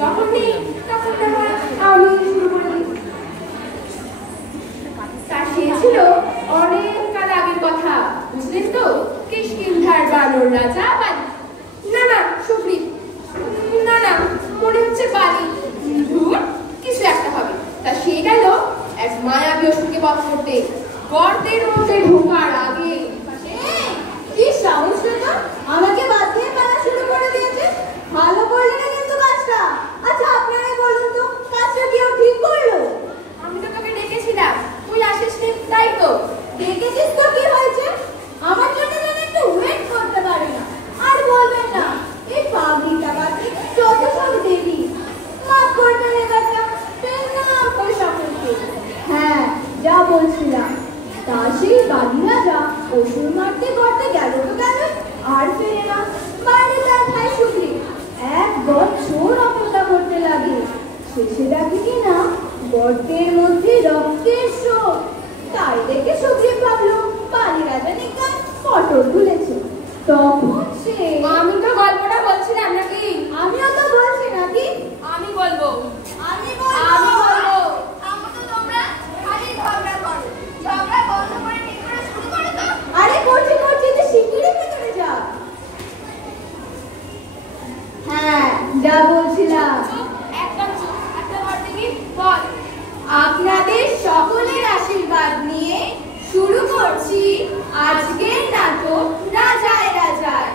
যখন নেই তখন না হয় আমি শুরু করে দিই। তা সে ছিল অনেক কাল আগের কথা, বুঝলেন তো? কিষ্কিন্ধার বানর রাজা বালি। না না সুগ্রীব, না না মনে হচ্ছে বালি, ধুর কিছু একটা হবে। তা সে গেল এক মায়াবী অসুরকে বধ করতে। গর্তের মধ্যে ঢোকার আগে কি সাহস তো আমাকে বাদ দিয়ে পালা শুরু করে দিয়েছে। ভালো করলে না কিন্তু কাজটা। আচ্ছা আপনারাই বলুন তো কাজটা কেউ ঠিক করলো? আমি তো তোকে ডেকেছিলাম, তুই আসিস নি, তাই তো। ডেকেছিস তো কি হয়েছে? আমার জন্য যেন একটু ওয়েট করতে পারে না। আর বলবেন না এই পাগড়িটা বাদে যত সব দেবী। মাফ করবেন এবারটা, প্রেম নাম করে সকলকে। হ্যাঁ যা বলছিলাম, তা সেই বালি রাজা অসুর মারতে করতে গেল তো গেল, আর ফেরে না। বাইরে তার ভাই সুগ্রীব 1 বছর অপেক্ষা করতে লাগে। শেষে দেখে কিনা গর্তের মধ্যে রক্তের স্রোত। তাই দেখে সুগ্রীব ভাবলো বালি রাজা নিকাল পটল তুলেছে। তখন সে আমি তো গল্পটা বলছিলাম নাকি? আমিও তো বলছি নাকি? আমি বলবো, আমি আমি বলবো। আমাকে তোমরা খালি ঝগড়া করো। ঝগড়া বন্ধ করে ঠিক করে শুরু করো তো। আরে করছি করছি, তো শিগগিরই ভেতরে যা। হ্যাঁ যা বলছিলাম। একদম চুপ, একটা বার দেখি বল। আপনাদের সকলের আশীর্বাদ নিয়ে শুরু করছি আজকের নাটক রাজায় রাজায়।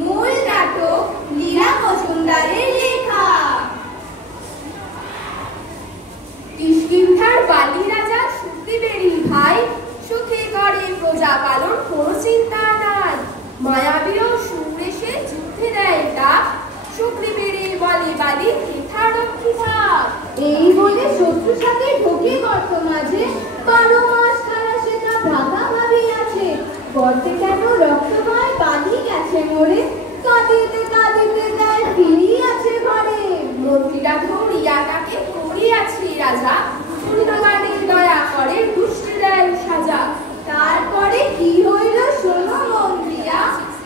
মূল নাটক লীলা মজুমদারের লেখা। কিষ্কিন্ধার বালি রাজা সুগ্রীবেরই ভাই, সুখে ঘরে প্রজা পালন কোনো চিন্তা নাই। মায়াবী অসুর এসে যুদ্ধে দেয় ডাক, সুগ্রীবেরই বলে বালি হেথা রক্ষী থাক। এই বলে শত্রুর সাথে ঢোকে গর্ত মাঝে। 12 মাস খারা সেটা ভ্রাতা ভাবি আছে। গর্তে কেন রক্ত বয় বালি গেছে মরে। কাঁদিতে কাঁদিতে দেয় ফিরি আছে ঘরে। মন্ত্রীরা ধরিয়া তাকে করিয়াছি রাজা, পুণ্যবাণীর দয়া করে দুষ্টি দেয় সাজা। তারপরে কি হইল শোনো মন দিয়া,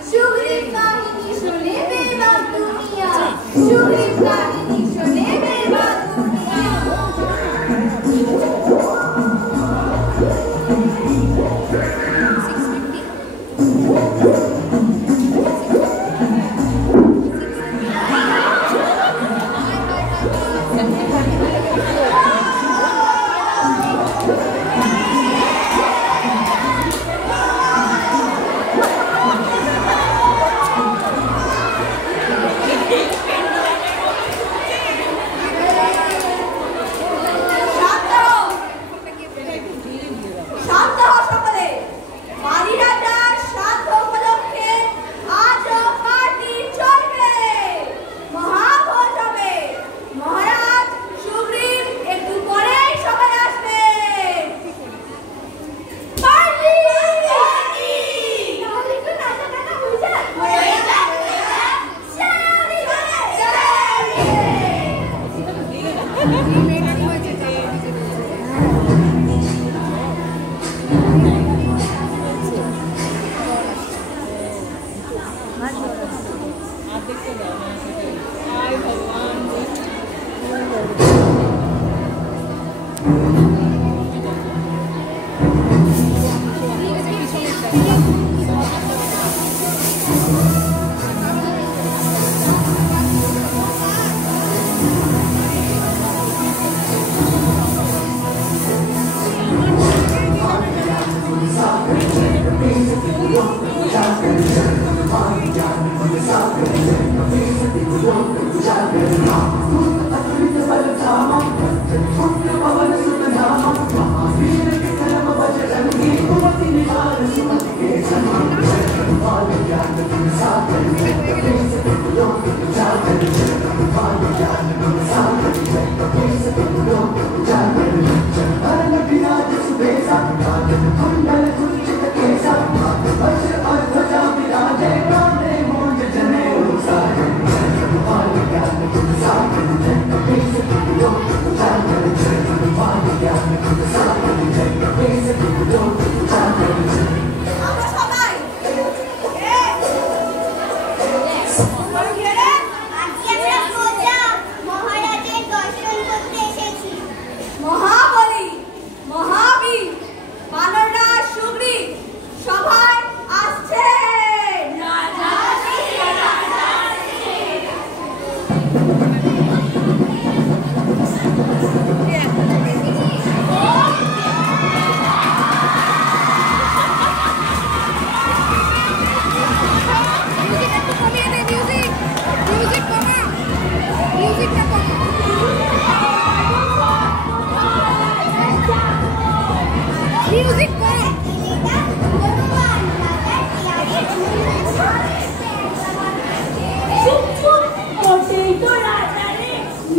সুগ্রীব কাহিনী শুনে বেবাক দুনিয়া। সুগ্রীব কাহিনী শুনে বেবাক দুনিয়া। Thank you.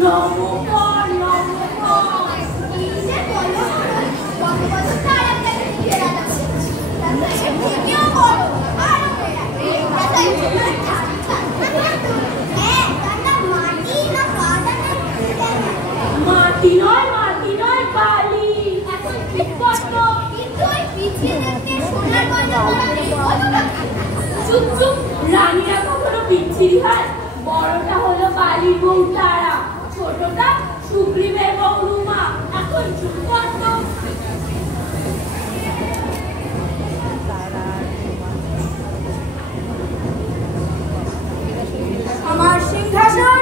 নমঃ নমঃ এই যে বলো কত বছর তার একটা ফেরা যাচ্ছে তাতে কেউ বলো আর এই কথাই হ্যাঁ তারা মাটি না কাদা না মাটি নয় বালি এখন ঠিক করো কিন্তু ওই পিছিয়ে দেখতে সোনার গয়না পরা চুপ চুপ রানীরা কখনো বিচ্ছিরি হয় বড়টা হলো বালির বউ তারা ছোটটা সুগ্রীবের বউ রুমা এখন চুপ করো আমার সিংহাসন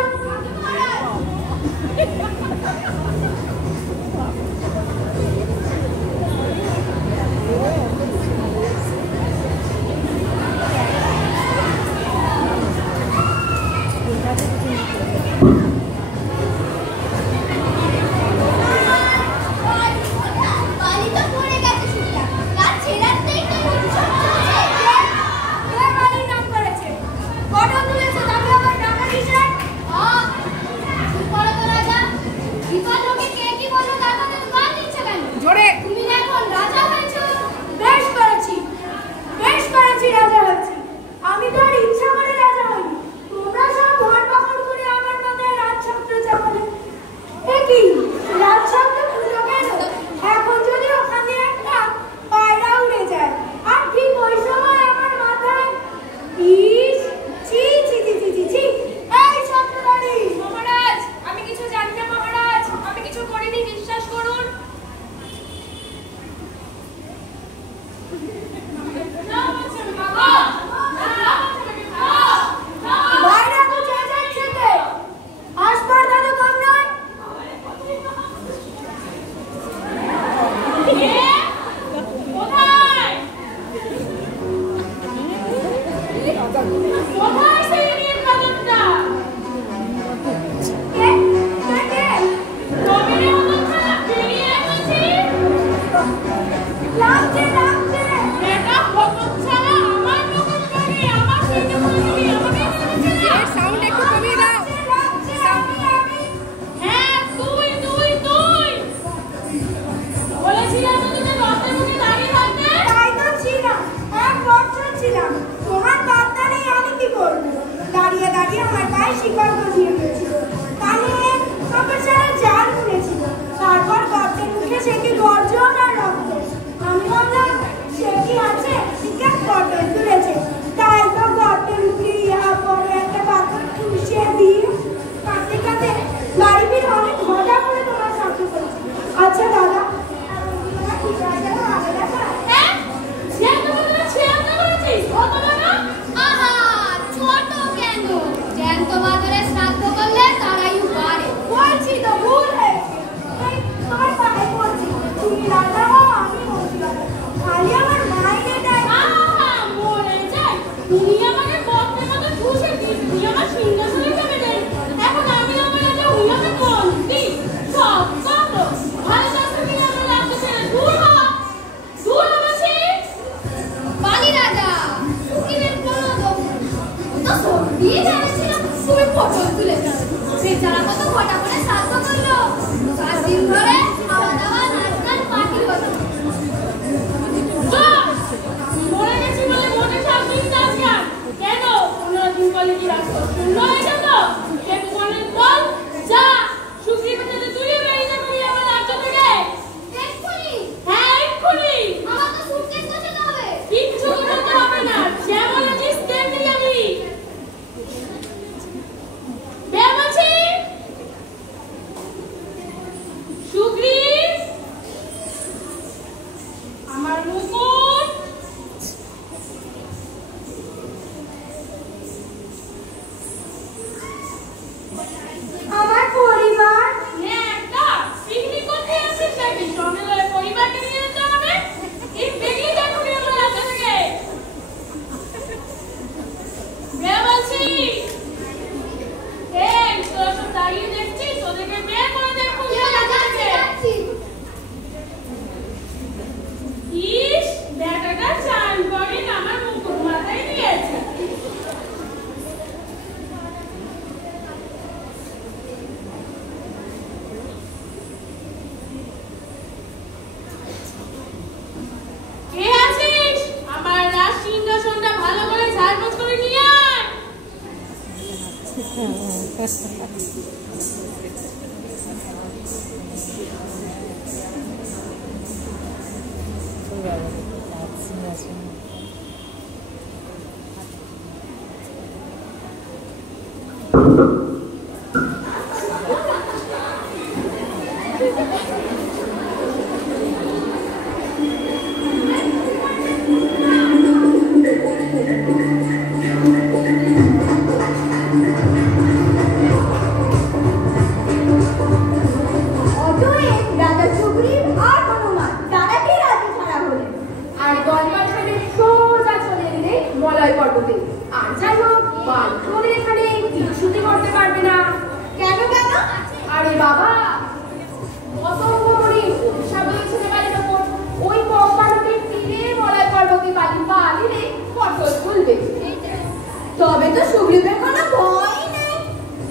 তবে তো সুগ্রীবের কোনো ভয় নেই।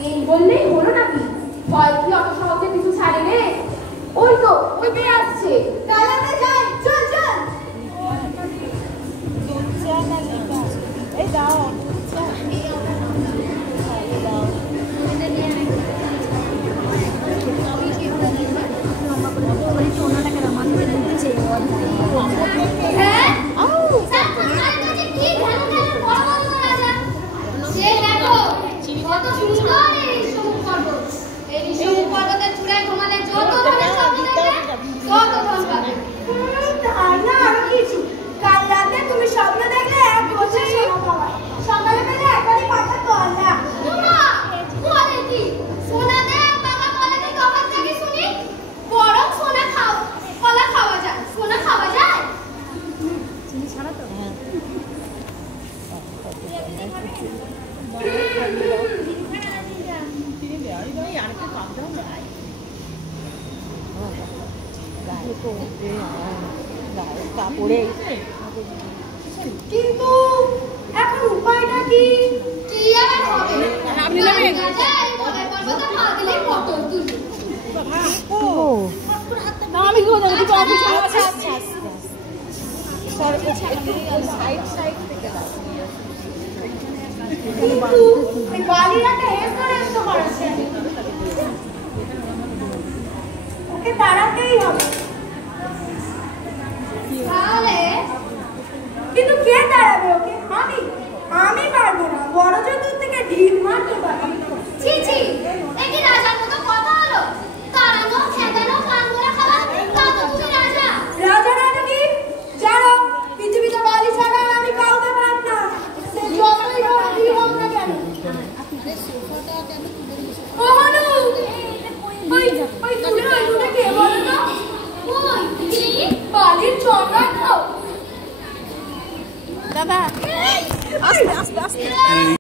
এই বললেই হলো নাকি? ভয় কি অত সহজে কিছু ছাড়ে রে? ওই তো ওই পেয়ে আসছে। তাহলে আমরা যাই, চল চল। এই দাও কাল রাতে তুমি স্বপ্ন দেখলে 1 বছর সোনা পাওয়া, সকালে পেলে একাধিক পাতা কলা। সোনা দেয় বাবা বলে যে কখন থেকে শুনি বরং সোনা খাও, কলা খাওয়া যায়, সোনা খাওয়া যায়। চিনি ছাড়া তো কিন্তু এখন উপায়টা কি? কি আবার হবে? আপনি নেবেন এই বলে পর্বত পা দিলে পটল তুলবে। ও না আমি গো দাও দিতে অফিসে আচ্ছা আচ্ছা সাইড সাইড থেকে দাও কিন্তু এই বালিরাটা হেসে করাচ্ছে, ওকে তাড়াতেই হবে। তাহলে কিন্তু কে তাড়াবে ওকে? আমি পারবো না, বড় চতুর থেকে ঢিল মারতে পারি। ছি ছি, একই রাজার মতো কথা হলো। তাড়ানো খেদানো কানমোড়া খাওয়া, তা তো তুমি রাজা। রাজা রাজা কি জানো, পৃথিবীতে বালি ছাড়া আর আমি কাউকে পার না, সে যতই বড় হোক না কেন। ও হনু, ওই দূরে কে বলো তো? ওই কি বালির চড়াটা দাদা আস্তে আস্তে আস্তে